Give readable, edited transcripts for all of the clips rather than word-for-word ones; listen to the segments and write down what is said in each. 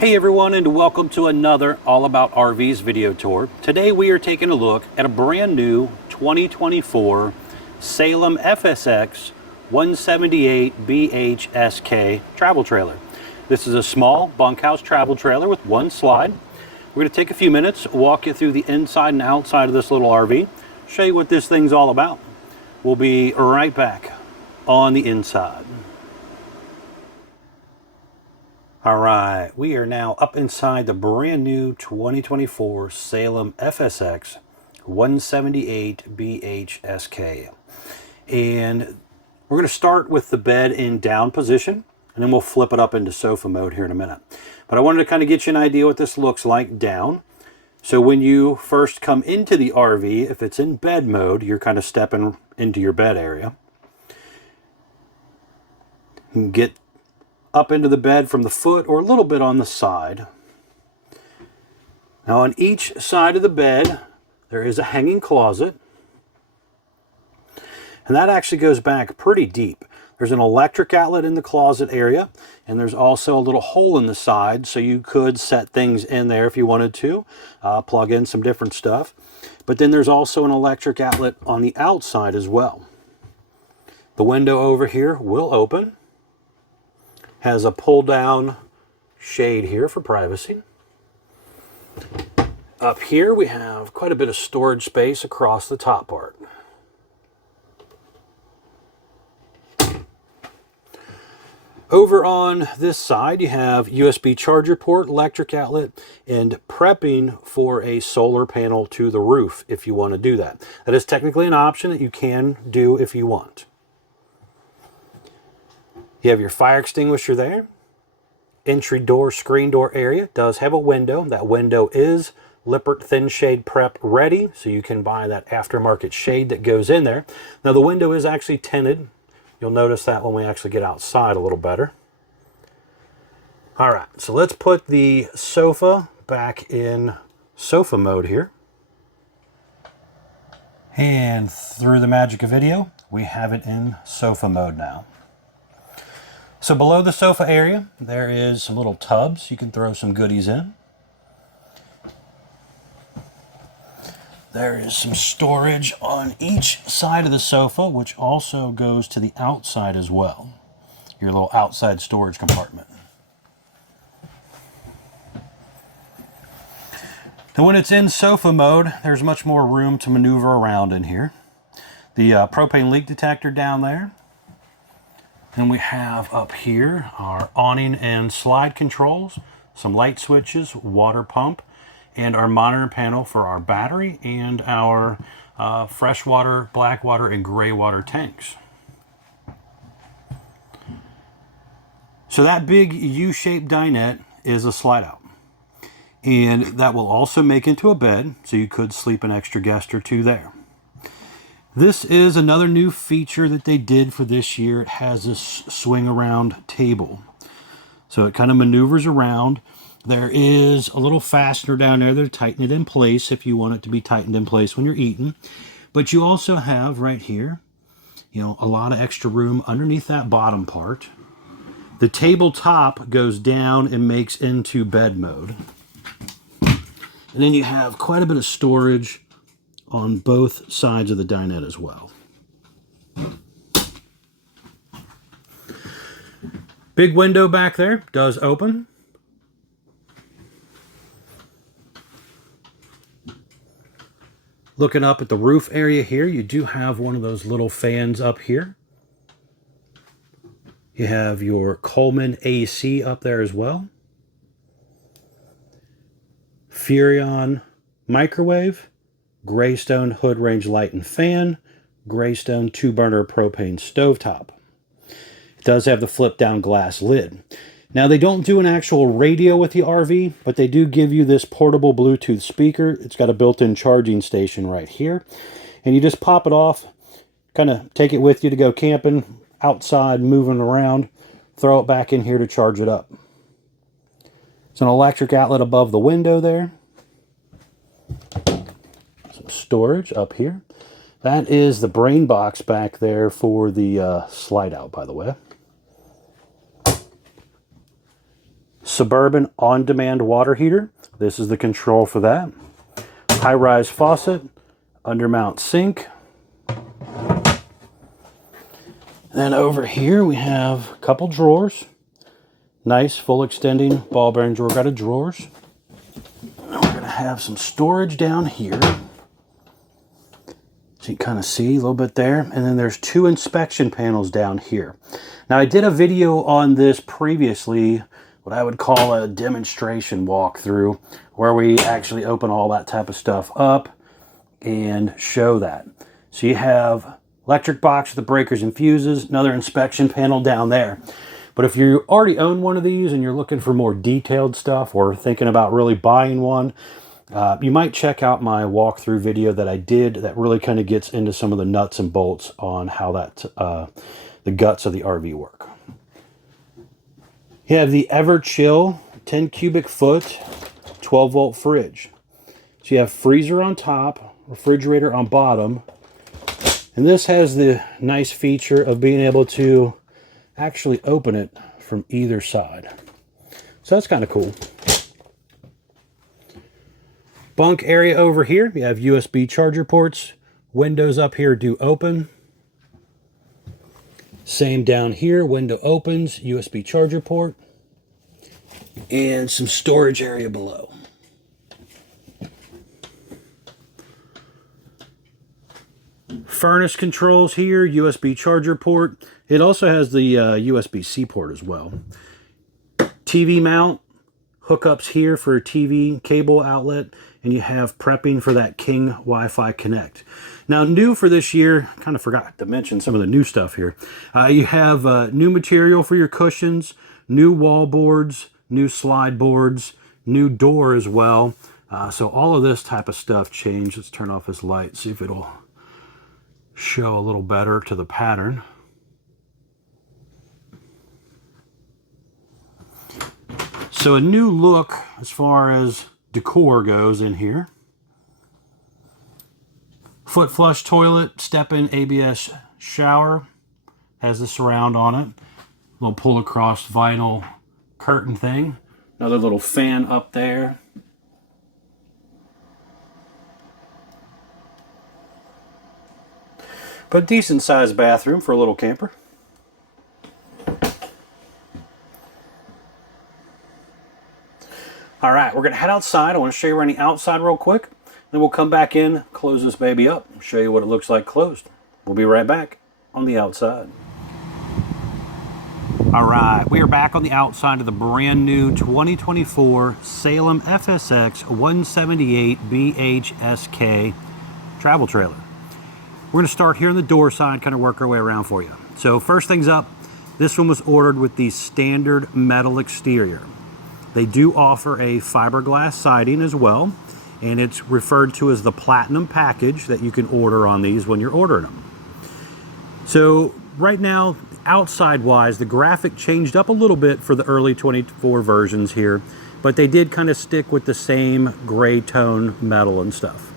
Hey everyone, and welcome to another All About RVs video tour. Today we are taking a look at a brand new 2024 Salem FSX 178BHSK travel trailer. This is a small bunkhouse travel trailer with one slide. We're going to take a few minutes, walk you through the inside and outside of this little RV, show you what this thing's all about. We'll be right back on the inside. All right, we are now up inside the brand new 2024 Salem FSX 178BHSK. And we're going to start with the bed in down position, and then we'll flip it up into sofa mode here in a minute. But I wanted to kind of get you an idea what this looks like down. So when you first come into the RV, if it's in bed mode, you're kind of stepping into your bed area. And get up into the bed from the foot or a little bit on the side. Now on each side of the bed there is a hanging closet, and that actually goes back pretty deep. There's an electric outlet in the closet area, and there's also a little hole in the side, so you could set things in there if you wanted to, plug in some different stuff. But then there's also an electric outlet on the outside as well. The window over here will open. Has a pull-down shade here for privacy. Up here we have quite a bit of storage space across the top part. Over on this side you have USB charger port, electric outlet, and prepping for a solar panel to the roof if you want to do that. That is technically an option that you can do if you want. You have your fire extinguisher there. Entry door, screen door area does have a window. That window is Lippert thin shade prep ready, so you can buy that aftermarket shade that goes in there. Now the window is actually tinted. You'll notice that when we actually get outside a little better. All right, so let's put the sofa back in sofa mode here. And through the magic of video, we have it in sofa mode now. So below the sofa area, there is some little tubs you can throw some goodies in. There is some storage on each side of the sofa, which also goes to the outside as well. Your little outside storage compartment. Now when it's in sofa mode, there's much more room to maneuver around in here. The propane leak detector down there. And we have up here our awning and slide controls, some light switches, water pump, and our monitor panel for our battery and our freshwater, black water, and gray water tanks. So that big U-shaped dinette is a slide out. And that will also make into a bed, so you could sleep an extra guest or two there. This is another new feature that they did for this year. It has this swing around table. So it kind of maneuvers around. There is a little fastener down there to tighten it in place if you want it to be tightened in place when you're eating. But you also have right here, a lot of extra room underneath that bottom part. The tabletop goes down and makes into bed mode. And then you have quite a bit of storage on both sides of the dinette as well. Big window back there does open. Looking up at the roof area here, you do have one of those little fans up here. You have your Coleman AC up there as well. Furrion microwave. Greystone hood range light and fan, Greystone 2-burner propane stovetop. It does have the flip down glass lid. Now they don't do an actual radio with the RV, but they do give you this portable Bluetooth speaker. It's got a built-in charging station right here. And you just pop it off, kind of take it with you to go camping, outside, moving around, throw it back in here to charge it up. It's an electric outlet above the window there. Storage up here. That is the brain box back there for the slide out, by the way. Suburban on-demand water heater. This is the control for that. High-rise faucet, undermount sink. Then over here we have a couple drawers. Nice full extending ball bearing drawer guided drawers. And we're going to have some storage down here. So you can kind of see a little bit there. And then there's 2 inspection panels down here. Now I did a video on this previously, what I would call a demonstration walkthrough, where we actually open all that type of stuff up and show that. So you have electric box with the breakers and fuses, another inspection panel down there. But if you already own one of these and you're looking for more detailed stuff or thinking about really buying one, you might check out my walkthrough video that I did that really kind of gets into some of the nuts and bolts on how that the guts of the RV work. You have the Everchill 10 cubic foot 12 volt fridge. So you have freezer on top, refrigerator on bottom, and this has the nice feature of being able to actually open it from either side. So that's kind of cool. Bunk area over here, you have USB charger ports. Windows up here do open. Same down here, window opens, USB charger port. And some storage area below. Furnace controls here, USB charger port. It also has the USB-C port as well. TV mount, hookups here for a TV cable outlet, and you have prepping for that King Wi-Fi Connect. Now, new for this year, kind of forgot to mention some of the new stuff here. You have new material for your cushions, new wall boards, new slide boards, new door as well. So all of this type of stuff changed. Let's turn off this light, see if it'll show a little better to the pattern. So a new look as far as decor goes in here. Foot flush toilet, step-in ABS shower, has the surround on it. Little pull across vinyl curtain thing. Another little fan up there. But decent sized bathroom for a little camper. All right, we're gonna head outside. I wanna show you around the outside real quick. Then we'll come back in, close this baby up, show you what it looks like closed. We'll be right back on the outside. All right, we are back on the outside of the brand new 2024 Salem FSX 178BHSK travel trailer. We're going to start here on the door side, kind of work our way around for you. So first things up, this one was ordered with the standard metal exterior. They do offer a fiberglass siding as well, and it's referred to as the Platinum package that you can order on these when you're ordering them. So right now, outside-wise, the graphic changed up a little bit for the early 24 versions here, but they did kind of stick with the same gray tone metal and stuff.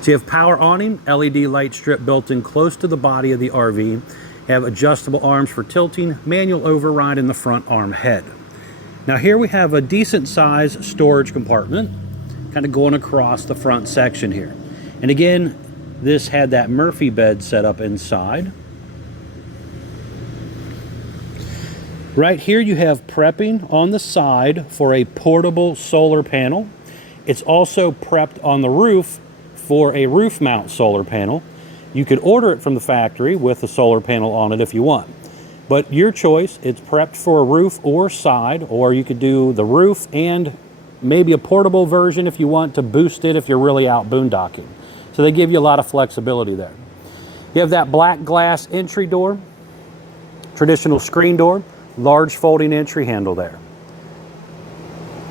So you have power awning, LED light strip built in close to the body of the RV. You have adjustable arms for tilting, manual override in the front arm head. Now here we have a decent size storage compartment kind of going across the front section here. And again, this had that Murphy bed set up inside. Right here you have prepping on the side for a portable solar panel. It's also prepped on the roof for a roof mount solar panel. You could order it from the factory with a solar panel on it if you want. But your choice, it's prepped for a roof or side, or you could do the roof and maybe a portable version if you want to boost it if you're really out boondocking. So they give you a lot of flexibility there. You have that black glass entry door, traditional screen door, large folding entry handle there.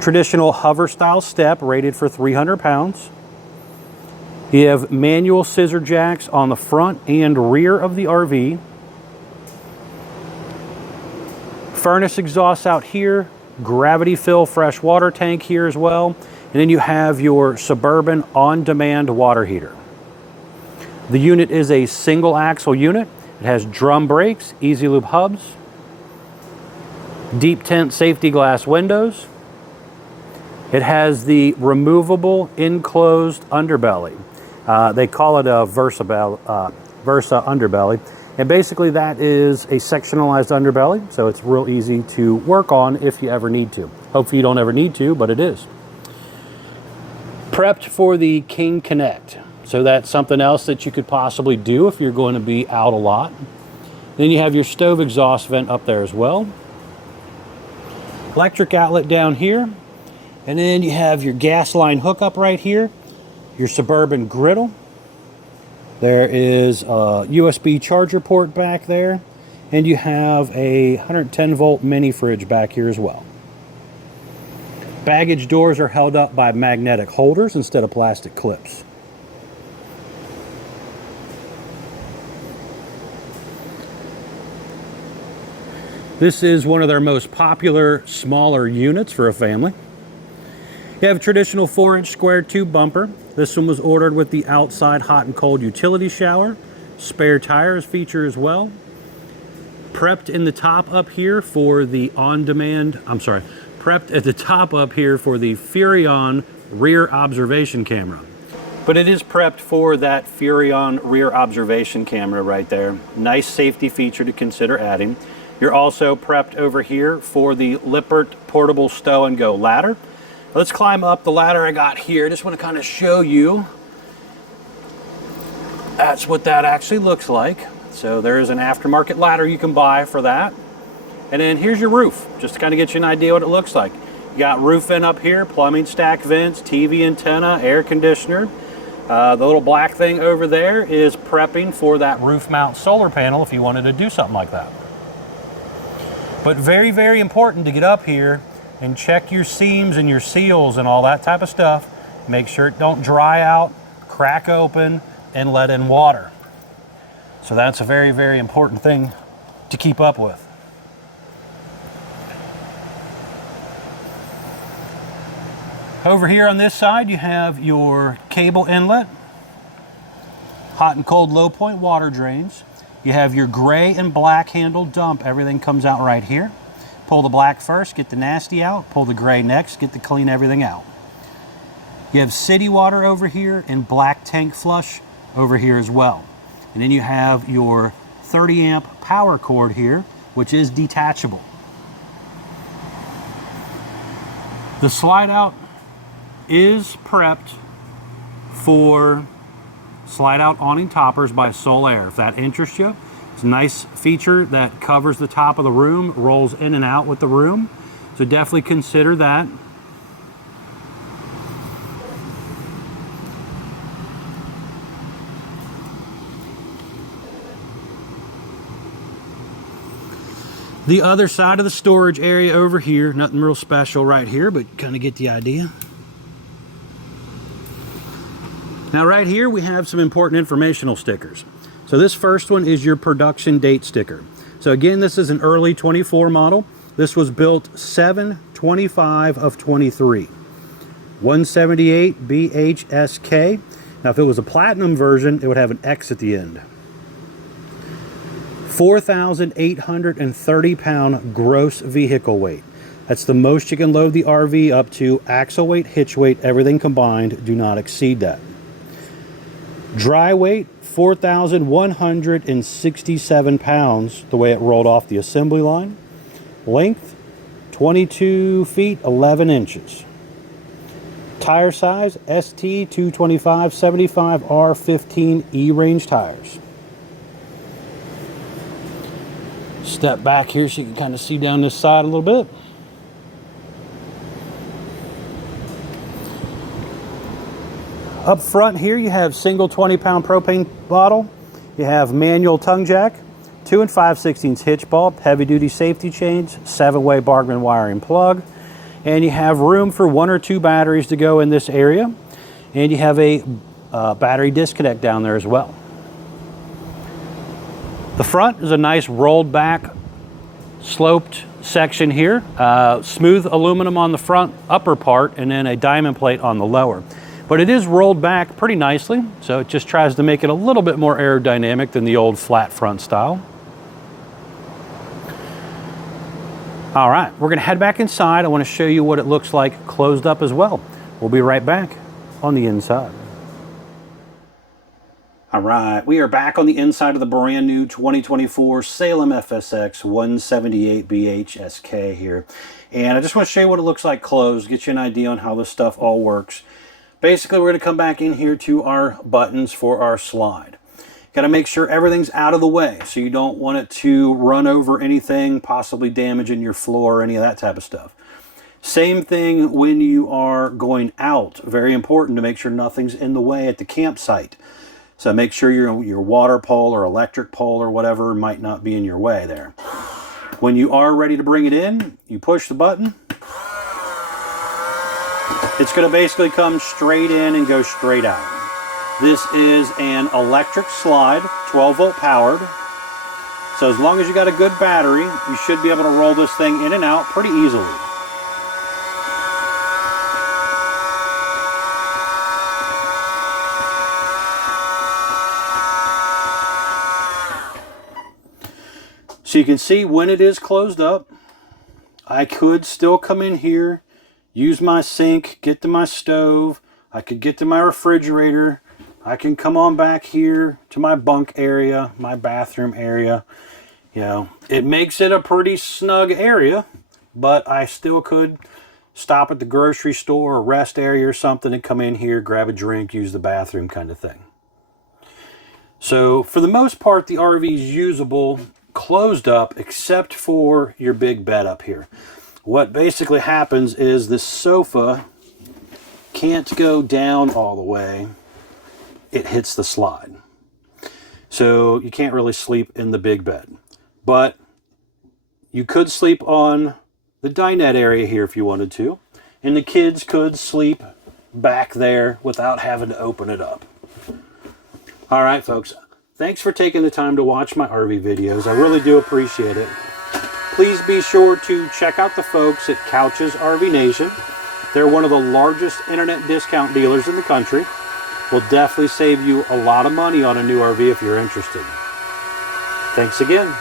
Traditional hover style step rated for 300 pounds. You have manual scissor jacks on the front and rear of the RV. Furnace exhaust out here, gravity fill fresh water tank here as well. And then you have your Suburban on-demand water heater. The unit is a single axle unit. It has drum brakes, easy lube hubs. Deep tint safety glass windows. It has the removable enclosed underbelly. They call it a Versa underbelly. And basically that is a sectionalized underbelly, so it's real easy to work on if you ever need to. Hopefully you don't ever need to, but it is. Prepped for the King Connect. So that's something else that you could possibly do if you're going to be out a lot. Then you have your stove exhaust vent up there as well. Electric outlet down here. And then you have your gas line hookup right here. Your Suburban griddle. There is a USB charger port back there. And you have a 110 volt mini fridge back here as well. Baggage doors are held up by magnetic holders instead of plastic clips. This is one of their most popular smaller units for a family. You have a traditional 4-inch square tube bumper. This one was ordered with the outside hot and cold utility shower. Spare tires feature as well. Prepped in the top up here for the prepped at the top up here for the Furrion rear observation camera. But it is prepped for that Furrion rear observation camera right there. Nice safety feature to consider adding. You're also prepped over here for the Lippert portable stow and go ladder. Let's climb up the ladder I got here. Just want to kind of show you. That's what that actually looks like. So there's an aftermarket ladder you can buy for that. And then here's your roof, just to kind of get you an idea what it looks like. You got roof vent up here, plumbing stack vents, TV antenna, air conditioner. The little black thing over there is prepping for that roof mount solar panel if you wanted to do something like that. But very, very important to get up here and check your seams and your seals and all that type of stuff. Make sure it don't dry out, crack open, and let in water. So that's a very, very important thing to keep up with. Over here on this side, you have your cable inlet, hot and cold low point water drains. You have your gray and black handle dump. Everything comes out right here. Pull the black first, get the nasty out. Pull the gray next, get the clean everything out. You have city water over here and black tank flush over here as well. And then you have your 30 amp power cord here, which is detachable. The slide out is prepped for slide out awning toppers by Solaire. If that interests you, it's a nice feature that covers the top of the room, rolls in and out with the room. So definitely consider that. The other side of the storage area over here, nothing real special right here, but kind of get the idea. Now right here we have some important informational stickers. So this first one is your production date sticker. So again, this is an early 24 model. This was built 7/25 of 23. 178 BHSK. Now if it was a platinum version, it would have an X at the end. 4,830 pound gross vehicle weight. That's the most you can load the RV up to. Axle weight, hitch weight, everything combined, do not exceed that. Dry weight, 4,167 pounds, the way it rolled off the assembly line. Length, 22 feet, 11 inches. Tire size, ST 225/75 R15 E-range tires. Step back here so you can kind of see down this side a little bit. Up front here you have single 20-pound propane bottle. You have manual tongue jack, 2 5/16 hitch bolt, heavy duty safety chains, 7-way Bargman wiring plug, and you have room for 1 or 2 batteries to go in this area, and you have a battery disconnect down there as well. The front is a nice rolled back sloped section here, smooth aluminum on the front upper part and then a diamond plate on the lower. But it is rolled back pretty nicely, so it just tries to make it a little bit more aerodynamic than the old flat front style. All right, we're gonna head back inside. I wanna show you what it looks like closed up as well. We'll be right back on the inside. All right, we are back on the inside of the brand new 2024 Salem FSX 178BHSK here. And I just want to show you what it looks like closed, get you an idea on how this stuff all works. Basically, we're going to come back in here to our buttons for our slide. Got to make sure everything's out of the way, so you don't want it to run over anything, possibly damaging your floor or any of that type of stuff. Same thing when you are going out. Very important to make sure nothing's in the way at the campsite. So make sure your water pole or electric pole or whatever might not be in your way there. When you are ready to bring it in, you push the button. It's going to basically come straight in and go straight out. This is an electric slide, 12 volt powered. So as long as you got a good battery, you should be able to roll this thing in and out pretty easily. So you can see when it is closed up, I could still come in here, use my sink, get to my stove, I could get to my refrigerator, I can come on back here to my bunk area, my bathroom area. You know, it makes it a pretty snug area, but I still could stop at the grocery store or rest area or something and come in here, grab a drink, use the bathroom kind of thing. So for the most part, the RV is usable closed up except for your big bed up here. What basically happens is this sofa can't go down all the way. It hits the slide. So you can't really sleep in the big bed. But you could sleep on the dinette area here if you wanted to. And the kids could sleep back there without having to open it up. All right, folks. Thanks for taking the time to watch my RV videos. I really do appreciate it. Please be sure to check out the folks at Couch's RV Nation. They're one of the largest internet discount dealers in the country. Will definitely save you a lot of money on a new RV if you're interested. Thanks again.